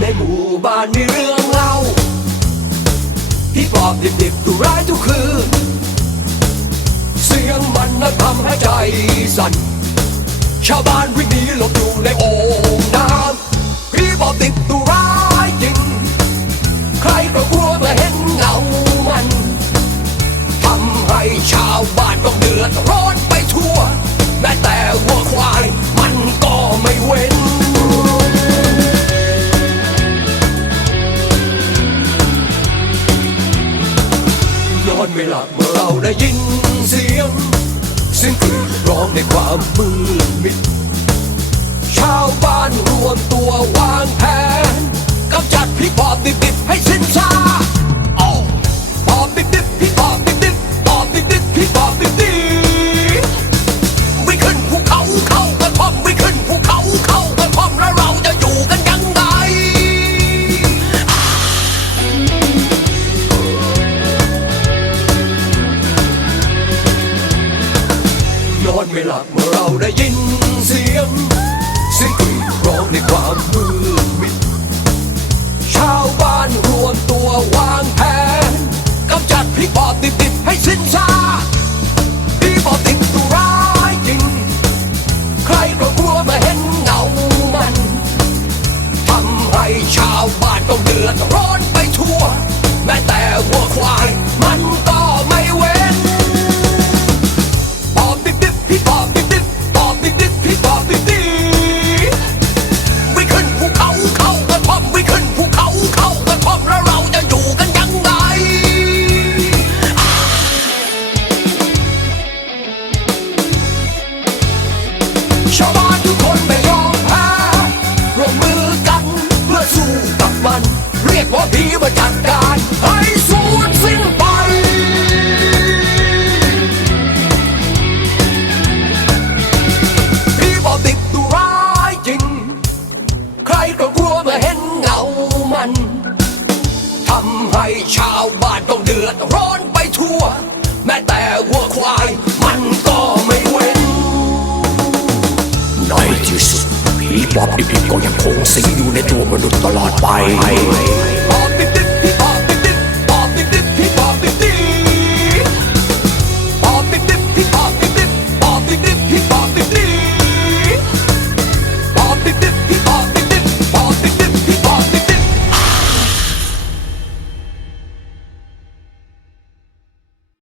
ในหมู่บ้านมีเรื่องเล่าพี่ปอบดิบๆดูร้ายทุกคืน เสียงมันนั้นทำให้ใจสั่น ชาวบ้านวิ่งหนีหลบอยู่ในโอ่งน้ำพี่ปอบติตัวร้ายจริง ใครก็กลัวเมื่อเห็นเงามันทำให้ชาวบ้านต้องเดือดร้อนไปทั่ว แม้แต่วัวควายมันก็ไม่เว้น อนไม่หลับเมื่อเราได้ยินเสียง เสียงกรีดร้องในความมืดมิด ชาวบ้านรวมตัววางแผนกำจัดพี่ปอบดิ ไม่หลับเมื่อเราได้ยินเสียงเสียง ว่าผีมาจัดการให้สูญสิ้นไปพี่บอกติดตัวร้ายจริง ใครก็กลัวเมื่อเห็นเงามันทำให้ชาวบ้านต้องเดือดร้อนไปทั่ว แม้แต่วัวควายมันก็ไม่เว้นในที่สุดผีปอบดิบๆก็ยังคงสิงอยู่ในตัวมนุษย์ตลอดไป